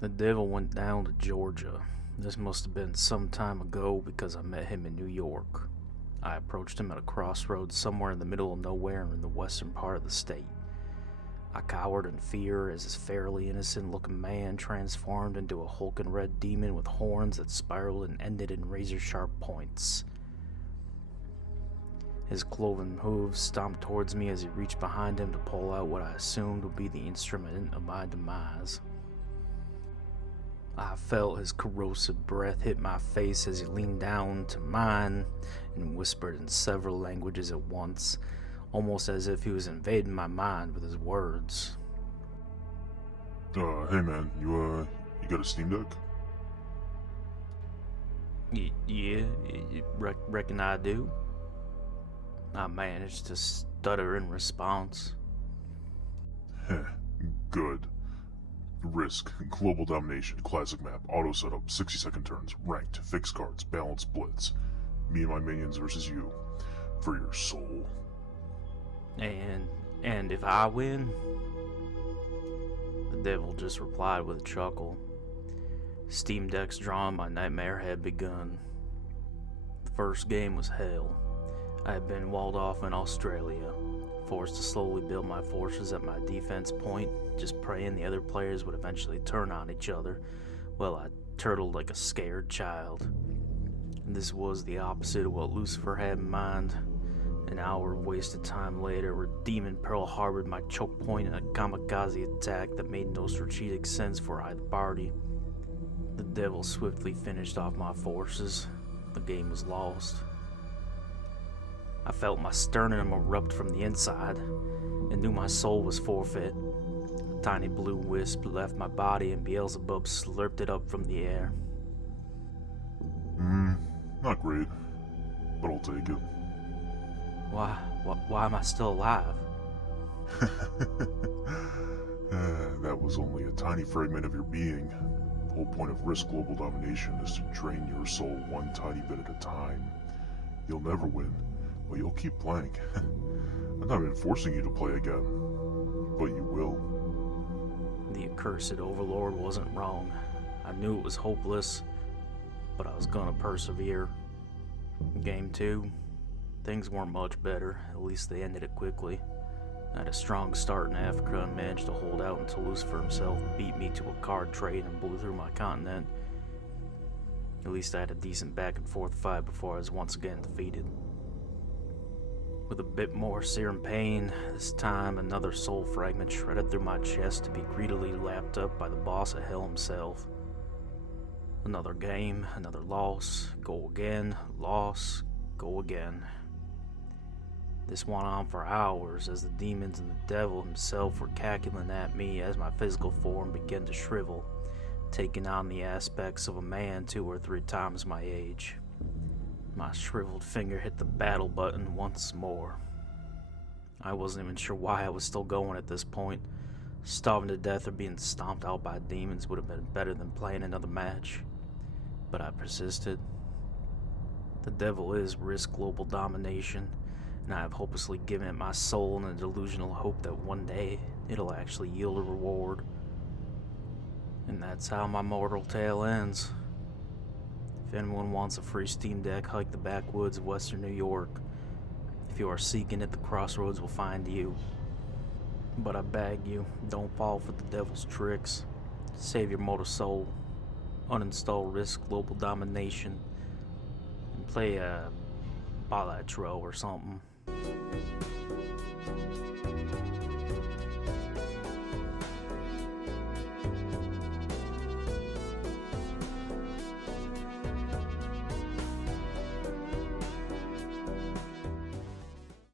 The devil went down to Georgia. This must have been some time ago because I met him in New York. I approached him at a crossroads somewhere in the middle of nowhere in the western part of the state. I cowered in fear as this fairly innocent looking man transformed into a hulking red demon with horns that spiraled and ended in razor sharp points. His cloven hooves stomped towards me as he reached behind him to pull out what I assumed would be the instrument of my demise. I felt his corrosive breath hit my face as he leaned down to mine and whispered in several languages at once, almost as if he was invading my mind with his words. Hey man, you got a Steam Deck? Reckon I do. I managed to stutter in response. Heh, good. Risk, Global Domination, Classic Map, Auto Setup, 60-second turns, Ranked, Fixed Cards, Balanced Blitz. Me and my minions versus you. For your soul. And if I win? The devil just replied with a chuckle. Steam Deck's drawn, my nightmare had begun. The first game was hell. I had been walled off in Australia, forced to slowly build my forces at my defense point, just praying the other players would eventually turn on each other, while I turtled like a scared child. And this was the opposite of what Lucifer had in mind. An hour of wasted time later, where Demon Pearl harbored my choke point in a kamikaze attack that made no strategic sense for either party. The devil swiftly finished off my forces. The game was lost. I felt my sternum erupt from the inside, and knew my soul was forfeit. A tiny blue wisp left my body, and Beelzebub slurped it up from the air. Not great, but I'll take it. Why am I still alive? That was only a tiny fragment of your being. The whole point of Risk Global Domination is to drain your soul one tiny bit at a time. You'll never win, but you'll keep playing. I'm not even forcing you to play again, but you will. The accursed overlord wasn't wrong. I knew it was hopeless, but I was gonna persevere. Game 2, things weren't much better, at least they ended it quickly. I had a strong start in Africa and managed to hold out until Lucifer himself beat me to a card trade and blew through my continent. At least I had a decent back and forth fight before I was once again defeated. With a bit more searing pain, this time another soul fragment shredded through my chest to be greedily lapped up by the boss of hell himself. Another game, another loss, go again, loss, go again. This went on for hours as the demons and the devil himself were cackling at me as my physical form began to shrivel, taking on the aspects of a man 2 or 3 times my age. My shriveled finger hit the battle button once more. I wasn't even sure why I was still going at this point. Starving to death or being stomped out by demons would have been better than playing another match. But I persisted. The devil is Risk Global Domination, and I have hopelessly given it my soul in a delusional hope that one day it'll actually yield a reward. And that's how my mortal tale ends. If anyone wants a free Steam Deck, hike the backwoods of western New York. If you are seeking it, the crossroads will find you. But I beg you, don't fall for the devil's tricks. Save your mortal soul. Uninstall Risk Global Domination. And play Balatro or something.